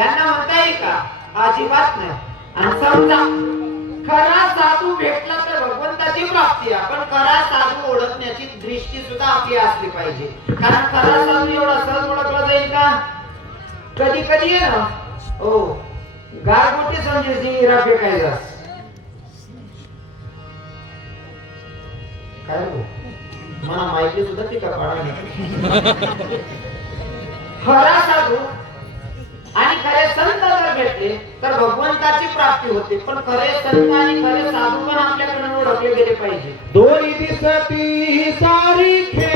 यांना म्हणता येईल का? अजिबात नाही. आणि समजा खरा साधू भेटला तर भगवंताची प्राप्ती आहे, पण खरा साधू ओळखण्याची दृष्टी सुद्धा आपली असली पाहिजे. कारण खरा साधू एवढा सहज ओळखला जाईल का? कधी कधी आहे ना, हो गारगोटी समजेल हिरा फेकायचा काय हो मला माहिती सुद्धा ती का पाडा. खरा साधू आणि खरे संत जर भेटले तर भगवंताची प्राप्ती होते, पण खरे संत आणि खरे साधू पण आपल्याकडे ओळखले गेले पाहिजे. दोन्ही दिसती सारखे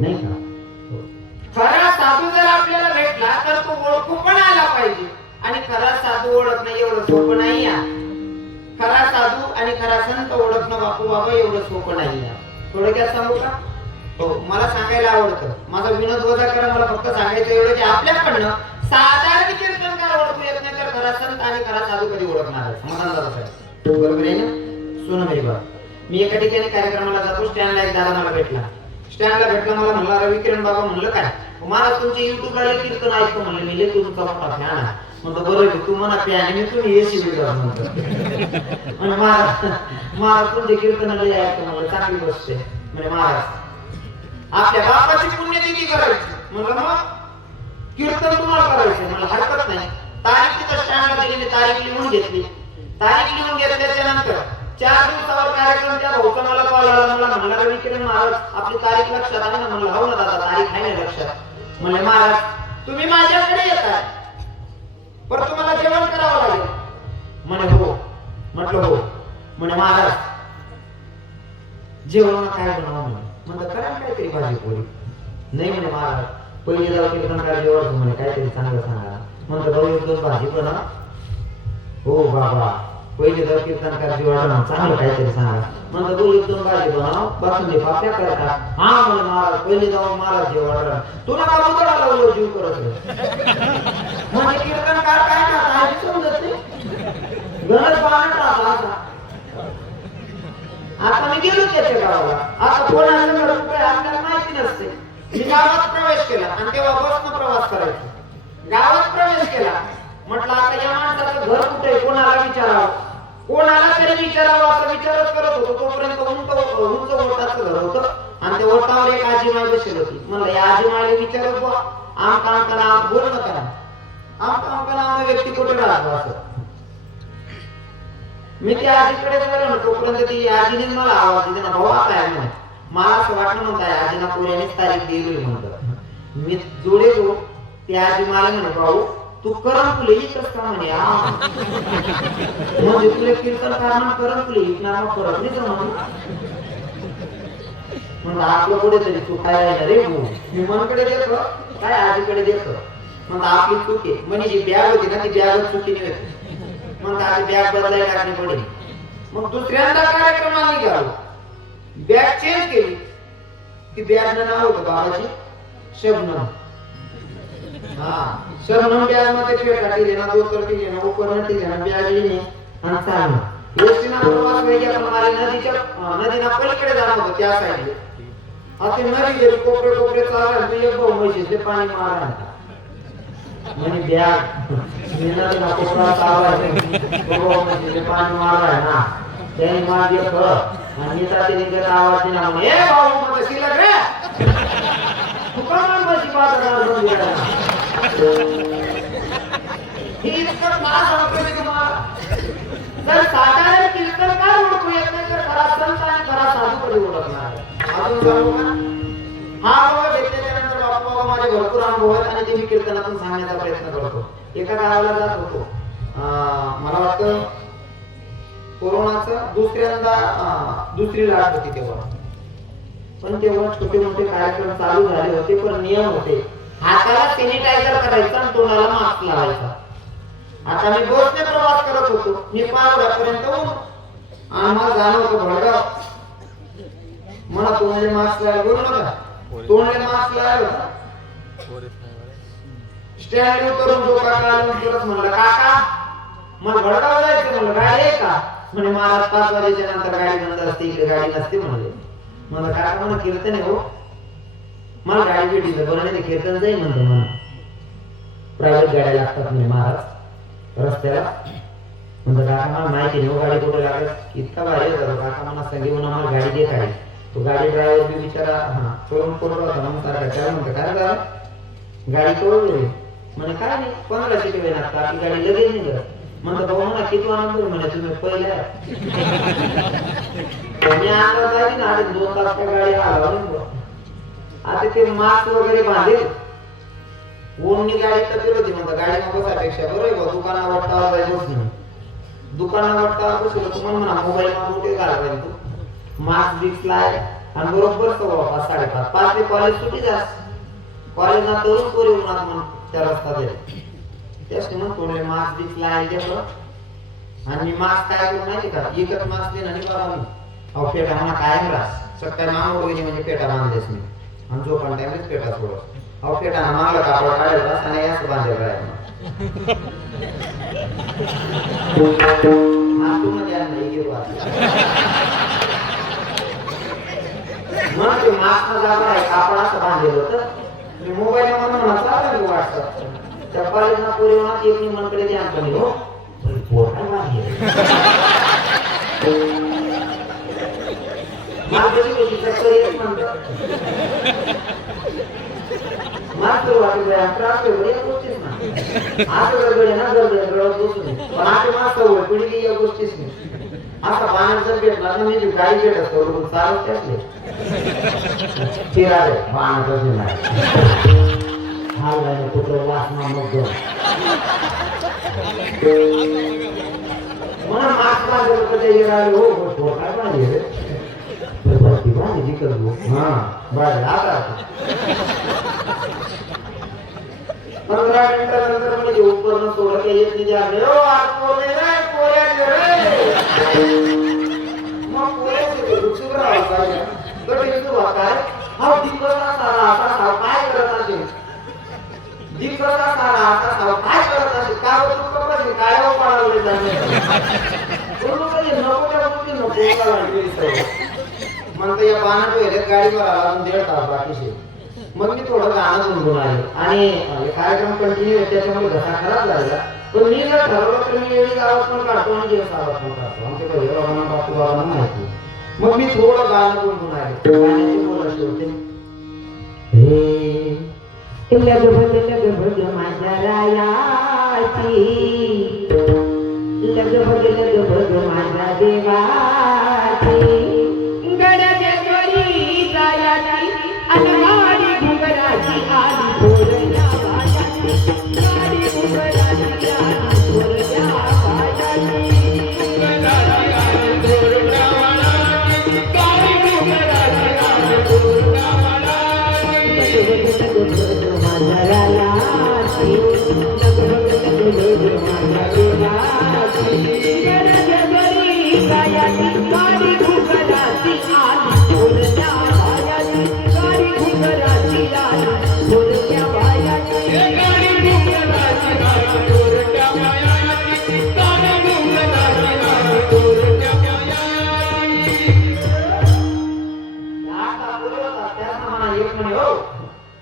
नाही का? खरा साधू जर आपल्याला भेटला तर तो ओळखू पण आला पाहिजे. आणि खरा साधू ओळखणं एवढं सोपं नाही आहे. खरा साधू आणि खरा संत ओळखणं बापू बाबा एवढं सोपं नाही आहे. थोडक्यात सांगू का? हो मला सांगायला आवडतं. माझा विनोद वजा करा, मला फक्त सांगायचं एवढं की आपल्याकडनं साधारण कीर्तनकार ओळखू येत नाही तर खरा संत आणि खरा साधू कधी ओळखणार आहे? समाधान दादा साहेब बरोबर आहे ना? सुना मेरी बात. मी एका ठिकाणी कार्यक्रमाला जातो, स्टँडला एक दादा मला भेटला. स्टँडला भेटला, मला म्हणला रवी किरण बाबा. म्हणलं काय? महाराज तुमचे युट्यूबला कीर्तन ऐकतो म्हणलं. मी लय तुमचा मोठा फॅन आहे. म्हणतो बरोबर तू म्हणा फॅन मी तुम्ही एसी वेगळा म्हणतो. म्हणजे महाराज तुमचे कीर्तन लय ऐकतो म्हणलं. चांगली गोष्ट आहे. म्हणजे महाराज आपल्या बापाची पुण्यतिथी करायची म्हणलं. मग कीर्तन तुम्हाला करायचं मला हरकत नाही. तारीख तिथं स्टँडला दिली, मी तारीख लिहून घेतली. तारीख लिहून घेतल्याच्या नंतर 4 दिवसावर कार्यक्रम त्या भाऊचा मला कॉल आला. मला म्हणला रवी किरण महाराज आपली तारीख लक्षात आहे ना? म्हणलं हो ना दादा तारीख आहे ना लक्षात. म्हणले महाराज तुम्ही माझ्याकडे येताय पण तुम्हाला जेवण करावं लागेल. म्हणे हो. म्हटलं हो. म्हणे महाराज जेवण काय बनवावं? म्हणलं करा काहीतरी भाजी पोळी. नाही म्हणे महाराज पहिले जाऊ कीर्तन काय जेवण म्हणे काहीतरी चांगलं सांगा. म्हणलं भाऊ 1-2 भाजी बनवा. हो बाबा पहिले जर कीर्तनकार जीवाला चांगलं काहीतरी सांगा. म्हणलं तू 1-2 भाजी बनव बासुंदी पाप्या करता. हा म्हणलं महाराज पहिले जाऊन महाराज जेवायला तुला का उतरा लावलं जीव करत म्हणजे कीर्तनकार काय करता आधी समजत नाही. गरज पाहत राहता. आता मी गेलो त्याच्या गावाला. आता कोणाला आपल्याला माहिती नसते. मी गावात प्रवेश केला आणि तेव्हा बसनं प्रवास करायचो. गावात प्रवेश केला. म्हटलं आता या माणसाचं घर कुठे कोणाला विचारावं, कोणाला तरी विचारावं असं विचारच करत होतो. तोपर्यंत उंच ओटाचं घर होतं आणि त्या ओटावर एक आजीमाई बसली होती. म्हणलं या आजीमाईला विचारत बुवा आमका नाव बोल नका आमका नाव व्यक्ती कुठे राहतो असं. मी त्या आजीकडे गेलो ना तोपर्यंत ती आजीने मला आवाज दिला ना भाऊ काय म्हणे. मला असं वाटलं म्हणताय आजीना पुण्यानेच तारीख दिली म्हणतात. मी जोडे जो ती आजी मला म्हणे भाऊ तू करम फुले इकच का म्हणे. म्हणजे तुला कीर्तन करणार करम फुले इकणार मग करत नाही का म्हणून. म्हणलं आपलं पुढे तरी तू काय राहिला रे भाऊ. मी मनकडे देतो काय आजीकडे देतो. म्हणलं आपली चूक आहे. म्हणजे जी बॅग होती ना ती बॅग चुकीने होती. म्हणलं आधी बॅग बदलायला टाकली पडेल. मग दुसऱ्यांदा कार्यक्रमाला निघालो, बॅग चेंज केली. ती बॅग नाव होतं बाबाची शबनम. हा शबनम बॅग मध्ये पेटा टिले ना, दोतर टिले ना, उपकरण टिले ना, बॅग लिहिणे आणि चालणं. एसटीना प्रवास वेगळी आपण मारी नदीना पलीकडे जाणार होतो त्या साईडला. आता नदी गेली, कोपरे कोपरे चालला, तू एक भाऊ म्हशीचे पाणी मारा म्हणजे बॅग नदीना कोपरा चालला, म्हशीचे पाणी मारा ना. त्यांनी मागे आणि निघत आवाज दिला म्हणे, ए भाऊ मग शिलक रे तू का म्हशी पाहता ही इतकं मला सांगतोय तुम्हाला. जर साधारण कीर्तनकार ओळखू येत नाही तर खरा संत आणि खरा साधू कधी ओळखणार. अजून सांगू का? हा अनुभव घेतल्यानंतर बाबा माझे भरपूर अनुभव आहेत आणि ते मी कीर्तनातून सांगण्याचा प्रयत्न करतो. एका गावाला जात होतो, मला वाटतं कोरोनाचं दुसरी लाट होती तेव्हा. पण तेव्हा छोटे मोठे कार्यक्रम चालू झाले होते, पण नियम होते. हाताला सॅनिटायझर करायचा आणि तोंडाला मास्क लावायचा. आता मी बसने प्रवास करत होतो, मी पावड्यापर्यंत आणि मला जाणं होतं भडगाव. मला तोंडले मास्क लावायला बोलू नका, तोंडले मास्क लावायला होता. स्टँड उतरून जो काका आला परत म्हणलं, काका मला भडगाव जायचं. म्हणलं गाडी आहे का? म्हणे महाराज 5 वाजेच्या नंतर गाडी बंद असते, इकडे गाडी नसते म्हणले. मला काका म्हणा कीर्तन आहे हो, मला गाडी भेटली बरं नाही कीर्तन जाईल म्हणतो. मला प्रायव्हेट गाड्या लागतात म्हणे महाराज रस्त्याला. म्हणतो काका मला माहिती नाही हो गाडी कुठे लागत. इतका भारी होता काका मला सांगे म्हणून आम्हाला गाडी देत आहे. तो गाडी ड्रायव्हर बी विचारा हा करून होता म्हणून सारखा त्याला म्हणतो काय झालं गाडी कळवली म्हणे काय नाही 1500 रुपये लागतात आपली गाडी लगेच निघत. म्हणतो भाऊ म्हणा किती आनंद म्हणे तुम्ही पहिल्या मी अंदाज आहे ना 2 तास गाडी आला. आता ते मास्क वगैरे बांधेल ओमनी गाडी तर फिरवते म्हणतो गाडी नको बसापेक्षा बरोबर दुकाना वाटतावर जाईल बसून दुकाना वाटतावर बसलो तुम्हाला म्हणा मोबाईल मध्ये कुठे घालवायला तू मास्क बिक्स लाय आणि बरोबर 5:30 5:30 ते कॉलेज सुटी जास कॉलेज ना तरुण पोरी उन्हात म्हणून त्या रस्ता दे त्यासाठी मग थोडे मास्क बिक्स लाय घेतलं. आणि मी मास्क काय करू माहिती का एकच मास्क देणं आणि बाबा मी अहो पेटा म्हणा कायम रास सकाळी मागं वगैरे म्हणजे पेटा बांधलेस मी आणि जो पण टाइमच पेटा सोडत अहो पेटा मागला कापड काढायला आणि असं बांधायला राहायला मध्ये नाही गेलो मग ते मास्क जागा आहे कापड असं बांधलेलं होतं. मी मोबाईल मध्ये म्हणा चालू व्हॉट्सअप त्या कॉलेजना पोरीवना एक मी मनकडे ध्यान कमी हो असा पाण्यात जर भेटला तर मी गाडी भेटत करून चालत असले फिराले पाण्यातच नाही हाल झाले कुठं वासना मग मला मास्क बांधलं ते राहिले हो काय पाहिजे पाहिजे करतो हा बरं आता 15 मिनिटानंतर म्हणजे उपकरण सोडलं काही येत नाही आले हो आज पोरे रे पोऱ्या रे मग पोऱ्याचे दुसरं राहायचं काय तर ते काय हा दिवसा सारा आता काय करत असेल दिवसा सारा आता काय करत असेल काय होतं कपडे काय हो पाळले जाणे पूर्ण काही नको त्या गोष्टी नको म्हणतो या पाण्यात वेळेत गाडीवर आला अजून 1.5 तास बाकीचे. मग मी थोडं गाणं गुणगुण आले आणि कार्यक्रम कंटिन्यू त्याच्यामुळे घसा खराब झाला. पण मी जर ठरवलं तर मी एवढी आवाज पण काढतो आणि दिवस आवाज पण काढतो आमच्या परिवारांना बापू बाबांना माहिती. मग मी थोडं गाणं गुणगुण आले गाण्याची बोल अशी होते लगभग माझ्या रायाची लगभग माझ्या देवाची गड्याच्या जोडी जायाची अनगाडी घुंगराची आली बोलल्या बाजाची गाडी घुंगराची आली बोलल्या बाजाची गाडी बायाची गाडी घुंगराची आली थोरल्या बायाची गाडी घुंगराची आली थोरल्या बायाची गाडी घुंगराची गाडी चोरट्या बायाची गाडी घुंगराची गाडी चोरट्या बायाची आता बोलवत त्यानं मला एक म्हणे हो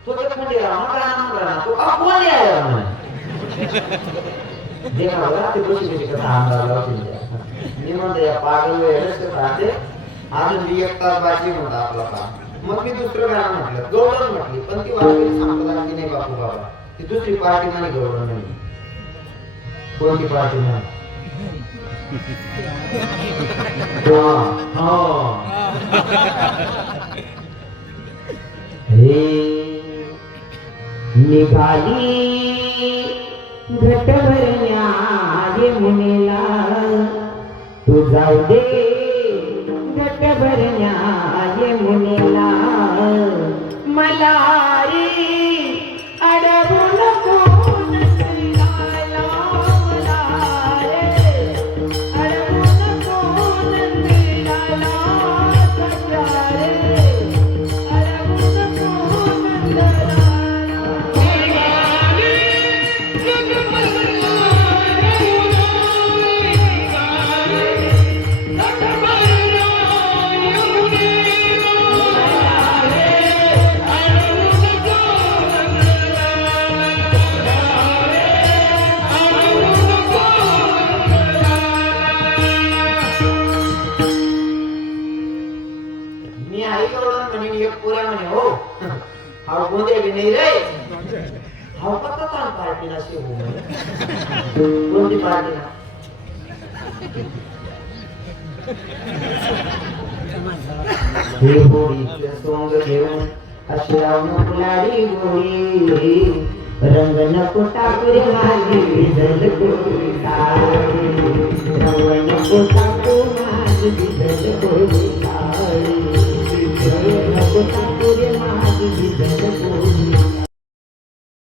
तो एक म्हणजे रामा तू कोण आहे म्हणे देखा बघा ते कशी कथा अंदाज लावतील मी म्हणतो या पागल वेळेस राहते अजून मी एक तास बाकी होता आपला काम मग मी दुसरं गाणं म्हटलं गवळण म्हटली पण ती वाटली सांगता की नाही बापू बाबा ती दुसरी पार्टी नाही गवळण नाही कोणती पार्टी नाही निघाली घट भरण्या यमुनेला तू जाऊ दे घट भरण्या यमुनेला मला रे अडवू नको नंदलाला मला रे अडवू नको नंदलाला सजा रे अडवू नको नंदलाला मी आई गवळण म्हणे एक पुऱ्या म्हणे हो हा गोंधळ बी नाही रे हा कसा ताण पार्टीला शिव कोणती पार्टी ना हे होळीचे सोंग घेऊन अशी रावण फुलाडी गोळी रंग नको टाकू माझी भिजल गोळी रंग नको टाकू माझी भिजल गोळी नको टाकू माझी भिजल गोळी